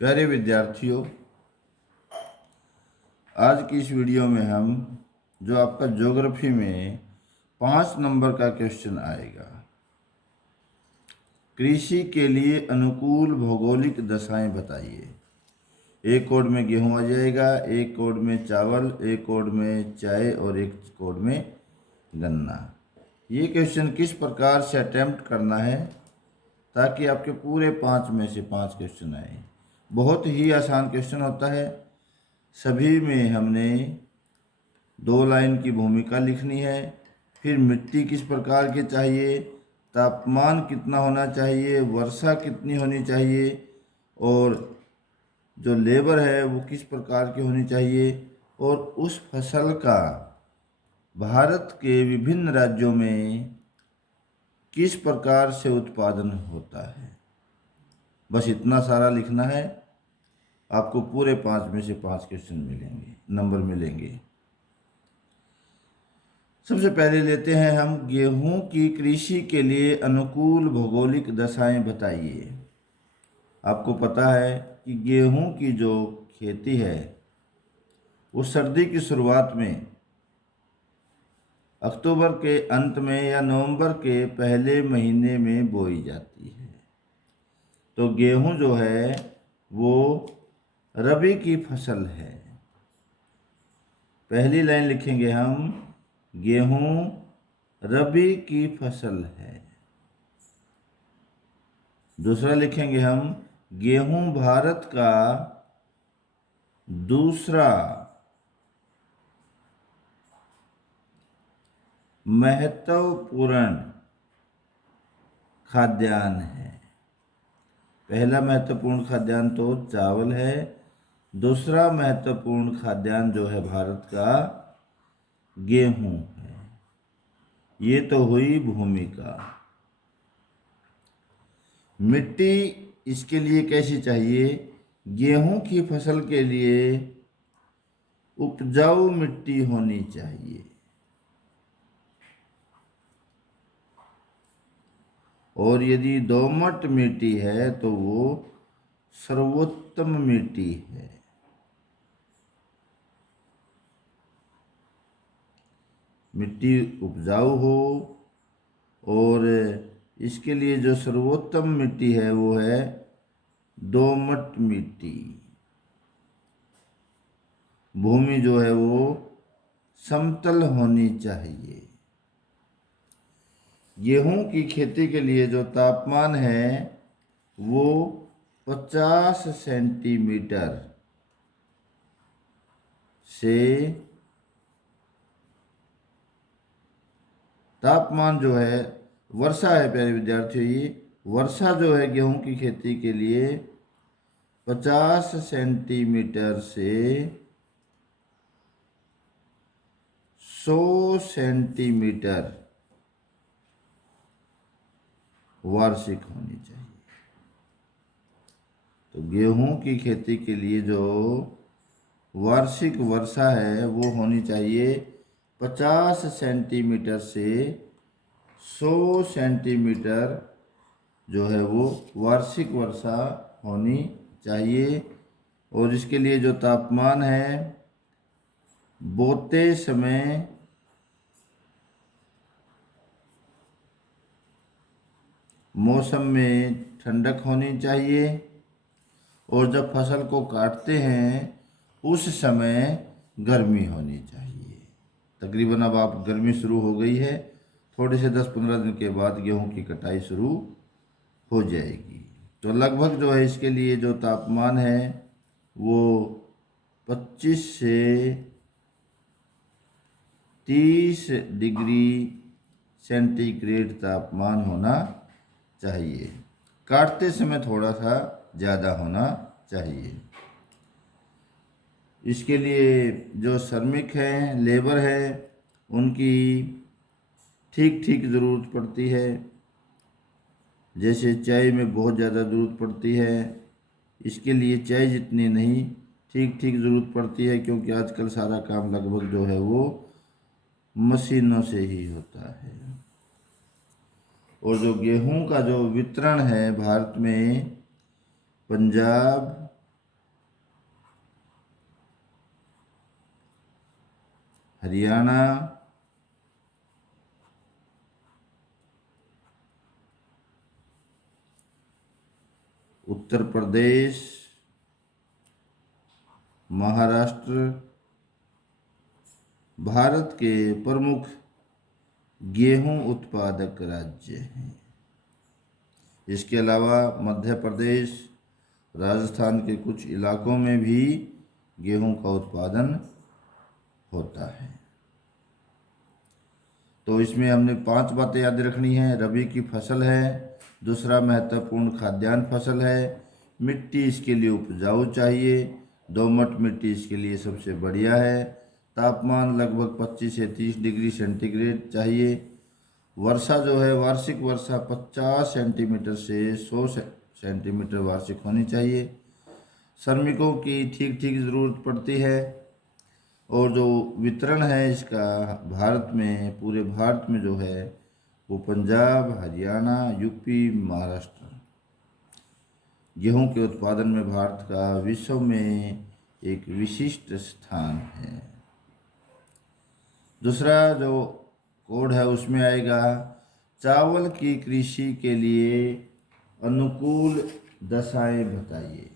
प्यारे विद्यार्थियों, आज की इस वीडियो में हम जो आपका ज्योग्राफी में 5 नंबर का क्वेश्चन आएगा, कृषि के लिए अनुकूल भौगोलिक दशाएं बताइए। एक कोड में गेहूं आ जाएगा, एक कोड में चावल, एक कोड में चाय और एक कोड में गन्ना। ये क्वेश्चन किस प्रकार से अटेम्प्ट करना है ताकि आपके पूरे 5 में से 5 क्वेश्चन आए। बहुत ही आसान क्वेश्चन होता है। सभी में हमने 2 लाइन की भूमिका लिखनी है, फिर मिट्टी किस प्रकार की चाहिए, तापमान कितना होना चाहिए, वर्षा कितनी होनी चाहिए और जो लेबर है वो किस प्रकार की होनी चाहिए और उस फसल का भारत के विभिन्न राज्यों में किस प्रकार से उत्पादन होता है। बस इतना सारा लिखना है, आपको पूरे 5 में से 5 क्वेश्चन मिलेंगे, नंबर मिलेंगे। सबसे पहले लेते हैं हम गेहूं की कृषि के लिए अनुकूल भौगोलिक दशाएं बताइए। आपको पता है कि गेहूं की जो खेती है वो सर्दी की शुरुआत में अक्टूबर के अंत में या नवंबर के पहले महीने में बोई जाती है। तो गेहूं जो है वो रबी की फसल है। पहली लाइन लिखेंगे हम, गेहूं रबी की फसल है। दूसरा लिखेंगे हम, गेहूं भारत का दूसरा महत्वपूर्ण खाद्यान्न है। पहला महत्वपूर्ण खाद्यान्न तो चावल है, दूसरा महत्वपूर्ण खाद्यान्न जो है भारत का गेहूं है। ये तो हुई भूमिका। मिट्टी इसके लिए कैसी चाहिए? गेहूं की फसल के लिए उपजाऊ मिट्टी होनी चाहिए और यदि दोमट मिट्टी है तो वो सर्वोत्तम मिट्टी है। मिट्टी उपजाऊ हो और इसके लिए जो सर्वोत्तम मिट्टी है वो है दोमट मिट्टी। भूमि जो है वो समतल होनी चाहिए। गेहूं की खेती के लिए जो तापमान है वो 50 सेंटीमीटर से तापमान जो है, वर्षा है प्यारे विद्यार्थियों, ये वर्षा जो है गेहूं की खेती के लिए 50 सेंटीमीटर से 100 सेंटीमीटर वार्षिक होनी चाहिए। तो गेहूं की खेती के लिए जो वार्षिक वर्षा है वो होनी चाहिए 50 सेंटीमीटर से 100 सेंटीमीटर जो है वो वार्षिक वर्षा होनी चाहिए। और इसके लिए जो तापमान है बोते समय मौसम में ठंडक होनी चाहिए और जब फसल को काटते हैं उस समय गर्मी होनी चाहिए। तकरीबन अब आप गर्मी शुरू हो गई है, थोड़े से 10-15 दिन के बाद गेहूं की कटाई शुरू हो जाएगी। तो लगभग जो है इसके लिए जो तापमान है वो 25 से 30 डिग्री सेंटीग्रेड तापमान होना चाहिए। काटते समय थोड़ा सा ज़्यादा होना चाहिए। इसके लिए जो श्रमिक हैं, लेबर है, उनकी ठीक ठीक ज़रूरत पड़ती है। जैसे चाय में बहुत ज़्यादा ज़रूरत पड़ती है, इसके लिए चाय जितनी नहीं, ठीक ठीक ज़रूरत पड़ती है, क्योंकि आजकल सारा काम लगभग जो है वो मशीनों से ही होता है। और जो गेहूं का जो वितरण है भारत में, पंजाब, हरियाणा, उत्तर प्रदेश, महाराष्ट्र भारत के प्रमुख गेहूं उत्पादक राज्य हैं। इसके अलावा मध्य प्रदेश, राजस्थान के कुछ इलाकों में भी गेहूं का उत्पादन होता है। तो इसमें हमने 5 बातें याद रखनी है। रबी की फसल है, दूसरा महत्वपूर्ण खाद्यान्न फसल है, मिट्टी इसके लिए उपजाऊ चाहिए, दोमट मिट्टी इसके लिए सबसे बढ़िया है, तापमान लगभग 25 से 30 डिग्री सेंटीग्रेड चाहिए, वर्षा जो है वार्षिक वर्षा 50 सेंटीमीटर से 100 सेंटीमीटर वार्षिक होनी चाहिए, श्रमिकों की ठीक ठीक ज़रूरत पड़ती है, और जो वितरण है इसका भारत में, पूरे भारत में जो है वो पंजाब, हरियाणा, यूपी, महाराष्ट्र। गेहूं के उत्पादन में भारत का विश्व में एक विशिष्ट स्थान है। दूसरा जो कोड है उसमें आएगा चावल की कृषि के लिए अनुकूल दशाएं बताइए।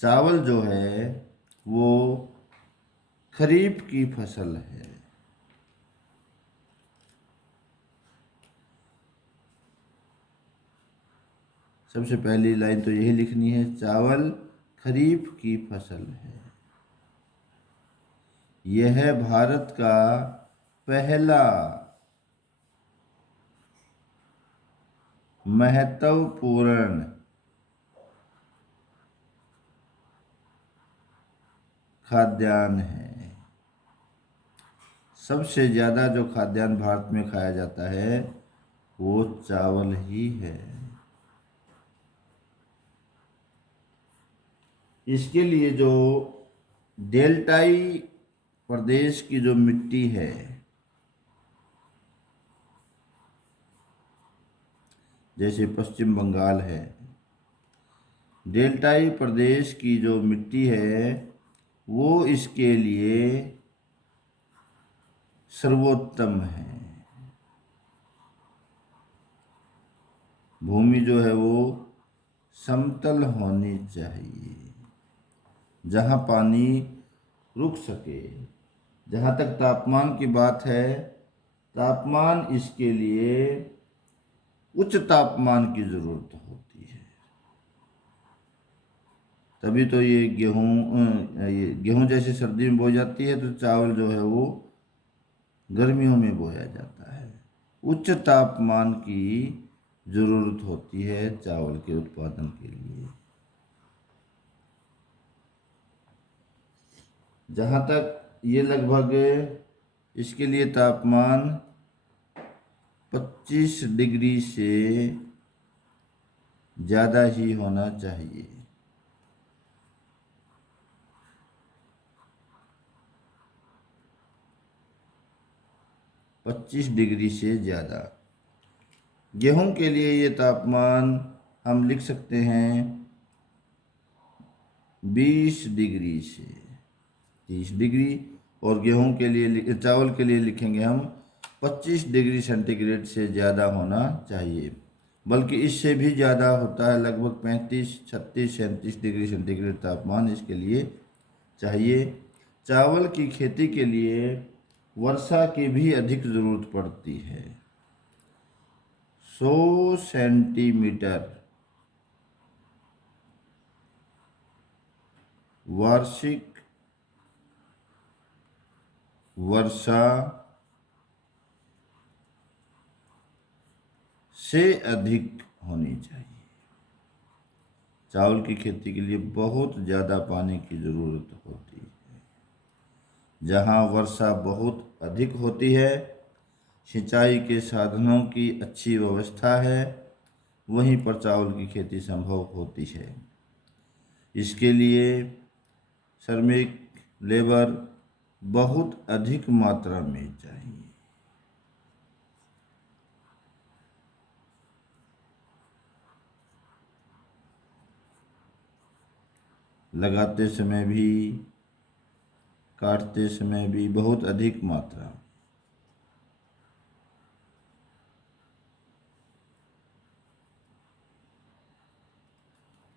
चावल जो है वो खरीफ की फसल है। सबसे पहली लाइन तो यही लिखनी है, चावल खरीफ की फसल है। यह भारत का पहला महत्वपूर्ण खाद्यान्न है। सबसे ज़्यादा जो खाद्यान्न भारत में खाया जाता है वो चावल ही है। इसके लिए जो डेल्टाई प्रदेश की जो मिट्टी है, जैसे पश्चिम बंगाल है, डेल्टाई प्रदेश की जो मिट्टी है वो इसके लिए सर्वोत्तम है। भूमि जो है वो समतल होनी चाहिए, जहाँ पानी रुक सके। जहाँ तक तापमान की बात है, तापमान इसके लिए उच्च तापमान की ज़रूरत होती है। तभी तो ये गेहूँ जैसे सर्दी में बोई जाती है, तो चावल जो है वो गर्मियों में बोया जाता है। उच्च तापमान की ज़रूरत होती है चावल के उत्पादन के लिए। जहाँ तक ये लगभग इसके लिए तापमान 25 डिग्री से ज़्यादा ही होना चाहिए। पच्चीस डिग्री से ज़्यादा। गेहूं के लिए ये तापमान हम लिख सकते हैं 20 डिग्री से 30 डिग्री, और गेहूं के लिए, चावल के लिए लिखेंगे हम 25 डिग्री सेंटीग्रेड से ज़्यादा होना चाहिए। बल्कि इससे भी ज़्यादा होता है, लगभग 35, 36, 37 डिग्री सेंटीग्रेड तापमान इसके लिए चाहिए। चावल की खेती के लिए वर्षा की भी अधिक ज़रूरत पड़ती है। 100 सेंटीमीटर वार्षिक वर्षा से अधिक होनी चाहिए। चावल की खेती के लिए बहुत ज़्यादा पानी की ज़रूरत होती है। जहाँ वर्षा बहुत अधिक होती है, सिंचाई के साधनों की अच्छी व्यवस्था है, वहीं पर चावल की खेती संभव होती है। इसके लिए श्रमिक लेबर बहुत अधिक मात्रा में चाहिए। लगाते समय भी काटते समय भी बहुत अधिक मात्रा।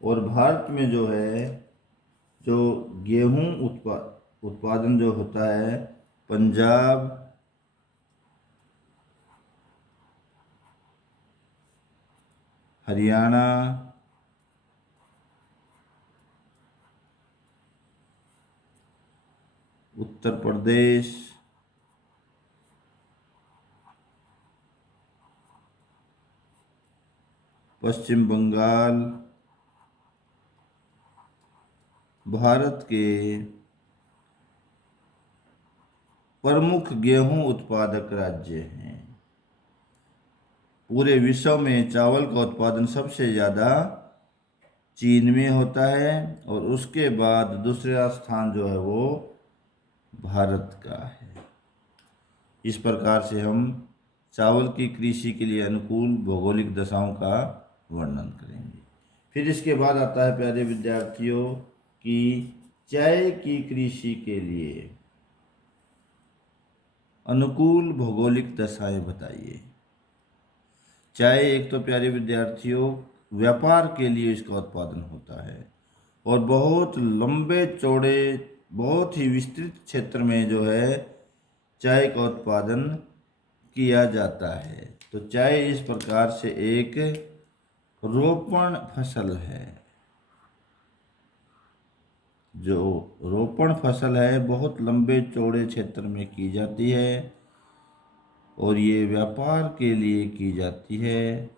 और भारत में जो है, जो गेहूं उत्पादन जो होता है, पंजाब, हरियाणा, उत्तर प्रदेश, पश्चिम बंगाल भारत के प्रमुख गेहूं उत्पादक राज्य हैं। पूरे विश्व में चावल का उत्पादन सबसे ज़्यादा चीन में होता है और उसके बाद दूसरा स्थान जो है वो भारत का है। इस प्रकार से हम चावल की कृषि के लिए अनुकूल भौगोलिक दशाओं का वर्णन करेंगे। फिर इसके बाद आता है प्यारे विद्यार्थियों कि चाय की कृषि के लिए अनुकूल भौगोलिक दशाएं बताइए। चाय एक तो प्यारे विद्यार्थियों व्यापार के लिए इसका उत्पादन होता है और बहुत लंबे चौड़े, बहुत ही विस्तृत क्षेत्र में जो है चाय का उत्पादन किया जाता है। तो चाय इस प्रकार से एक रोपण फसल है। जो रोपण फसल है बहुत लंबे चौड़े क्षेत्र में की जाती है और ये व्यापार के लिए की जाती है।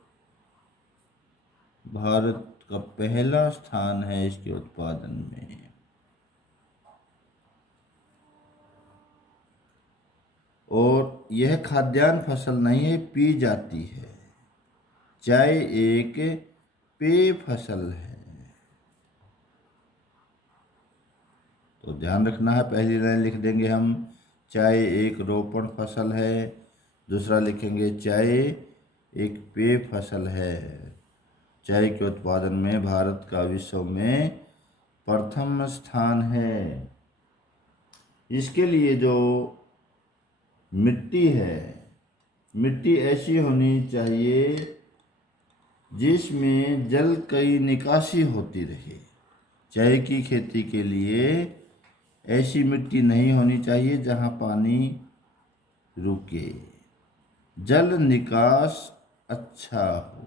भारत का पहला स्थान है इसके उत्पादन में। और यह खाद्यान्न फसल नहीं है, पी जाती है। चाय एक पेय फसल है। तो ध्यान रखना है, पहली लाइन लिख देंगे हम, चाय एक रोपण फसल है। दूसरा लिखेंगे चाय एक पेय फसल है। चाय के उत्पादन में भारत का विश्व में प्रथम स्थान है। इसके लिए जो मिट्टी है, मिट्टी ऐसी होनी चाहिए जिसमें जल की निकासी होती रहे। चाय की खेती के लिए ऐसी मिट्टी नहीं होनी चाहिए जहां पानी रुके, जल निकास अच्छा हो,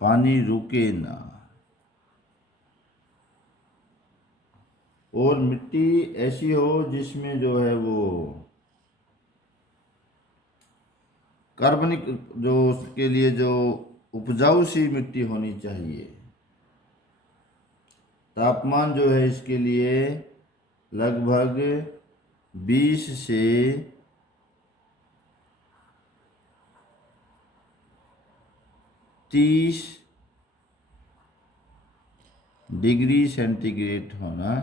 पानी रुके ना। और मिट्टी ऐसी हो जिसमें जो है वो कार्बनिक, जो उसके लिए जो उपजाऊ सी मिट्टी होनी चाहिए। तापमान जो है इसके लिए लगभग 20 से 30 डिग्री सेंटीग्रेड होना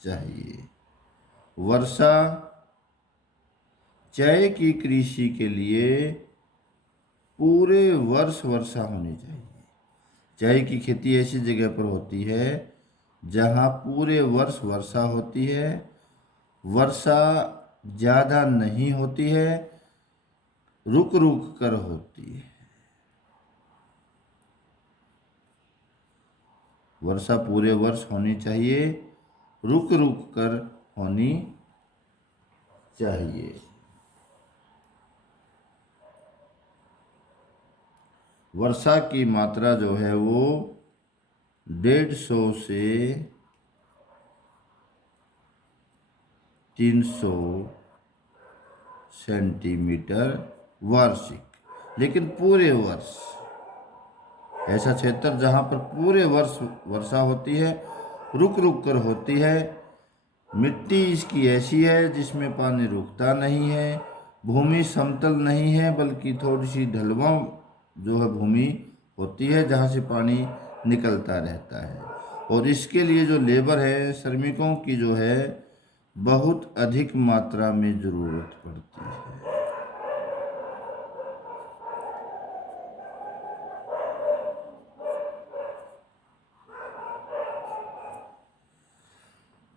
चाहिए। वर्षा चाय की कृषि के लिए पूरे वर्ष वर्षा होनी चाहिए। चाय की खेती ऐसी जगह पर होती है जहाँ पूरे वर्ष वर्षा होती है। वर्षा ज़्यादा नहीं होती है, रुक रुक कर होती है। वर्षा पूरे वर्ष होनी चाहिए, रुक रुक कर होनी चाहिए। वर्षा की मात्रा जो है वो 150 से 300 सेंटीमीटर वार्षिक, लेकिन पूरे वर्ष। ऐसा क्षेत्र जहाँ पर पूरे वर्ष वर्षा होती है, रुक रुक कर होती है। मिट्टी इसकी ऐसी है जिसमें पानी रुकता नहीं है। भूमि समतल नहीं है बल्कि थोड़ी सी ढलवां जो है भूमि होती है जहाँ से पानी निकलता रहता है। और इसके लिए जो लेबर है, श्रमिकों की जो है बहुत अधिक मात्रा में ज़रूरत पड़ती है।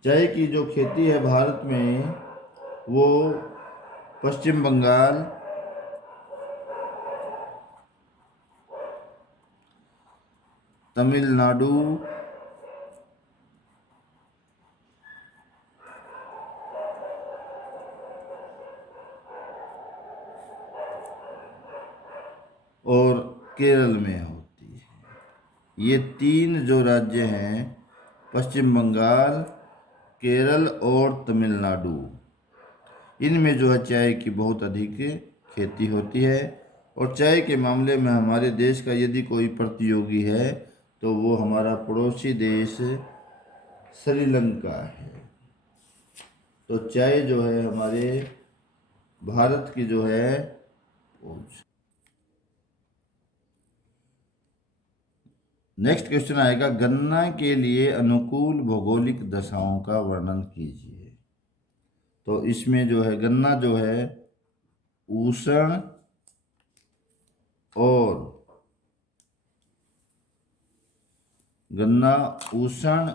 चाय की जो खेती है भारत में वो पश्चिम बंगाल, तमिलनाडु, और केरल में होती है। ये तीन जो राज्य हैं, पश्चिम बंगाल, केरल और तमिलनाडु, इनमें जो है चाय की बहुत अधिक खेती होती है। और चाय के मामले में हमारे देश का यदि कोई प्रतियोगी है तो वो हमारा पड़ोसी देश श्रीलंका है। तो चाय जो है हमारे भारत की जो है। नेक्स्ट क्वेश्चन आएगा, गन्ना के लिए अनुकूल भौगोलिक दशाओं का वर्णन कीजिए। तो इसमें जो है गन्ना जो है उष्ण और गन्ना उष्ण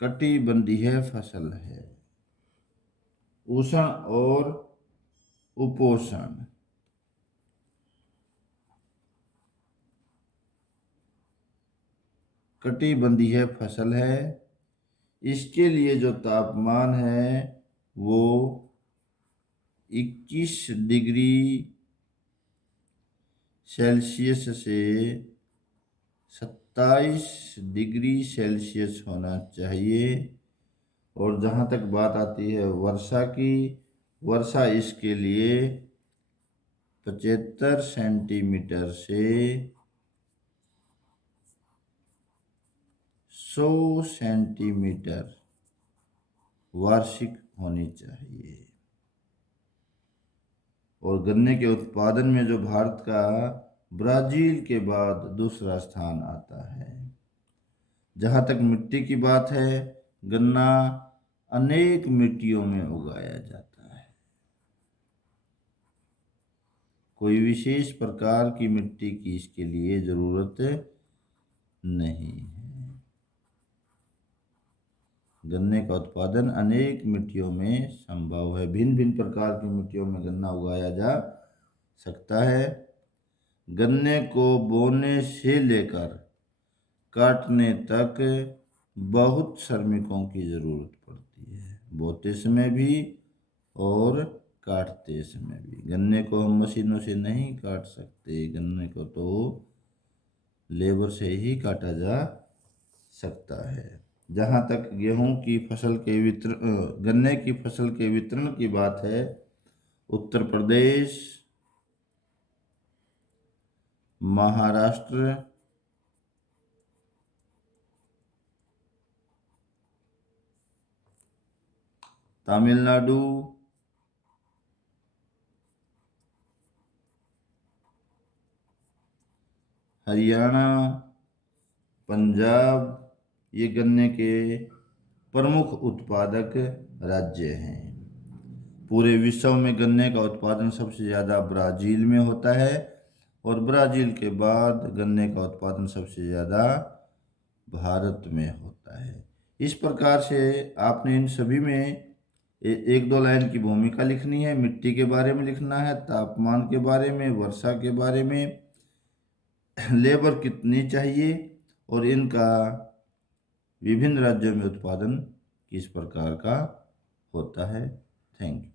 कटिबंधीय फसल है। उष्ण और उपोष्ण कटिबंधीय फसल है। इसके लिए जो तापमान है वो 21 डिग्री सेल्सियस से 27 डिग्री सेल्सियस होना चाहिए। और जहाँ तक बात आती है वर्षा की, वर्षा इसके लिए 75 सेंटीमीटर से 100 सेंटीमीटर वार्षिक होनी चाहिए। और गन्ने के उत्पादन में जो भारत का ब्राजील के बाद दूसरा स्थान आता है। जहाँ तक मिट्टी की बात है, गन्ना अनेक मिट्टियों में उगाया जाता है। कोई विशेष प्रकार की मिट्टी की इसके लिए जरूरत नहीं है। गन्ने का उत्पादन अनेक मिट्टियों में संभव है। भिन्न भिन्न प्रकार की मिट्टियों में गन्ना उगाया जा सकता है। गन्ने को बोने से लेकर काटने तक बहुत श्रमिकों की जरूरत पड़ती है, बोते समय भी और काटते समय भी। गन्ने को हम मशीनों से नहीं काट सकते, गन्ने को तो लेबर से ही काटा जा सकता है। जहाँ तक गेहूं की फसल के गन्ने की फसल के वितरण की बात है, उत्तर प्रदेश, महाराष्ट्र, तमिलनाडु, हरियाणा, पंजाब, ये गन्ने के प्रमुख उत्पादक राज्य हैं। पूरे विश्व में गन्ने का उत्पादन सबसे ज़्यादा ब्राज़ील में होता है और ब्राज़ील के बाद गन्ने का उत्पादन सबसे ज़्यादा भारत में होता है। इस प्रकार से आपने इन सभी में एक दो लाइन की भूमिका लिखनी है। मिट्टी के बारे में लिखना है, तापमान के बारे में, वर्षा के बारे में, लेबर कितनी चाहिए और इनका विभिन्न राज्यों में उत्पादन किस प्रकार का होता है। Thank you.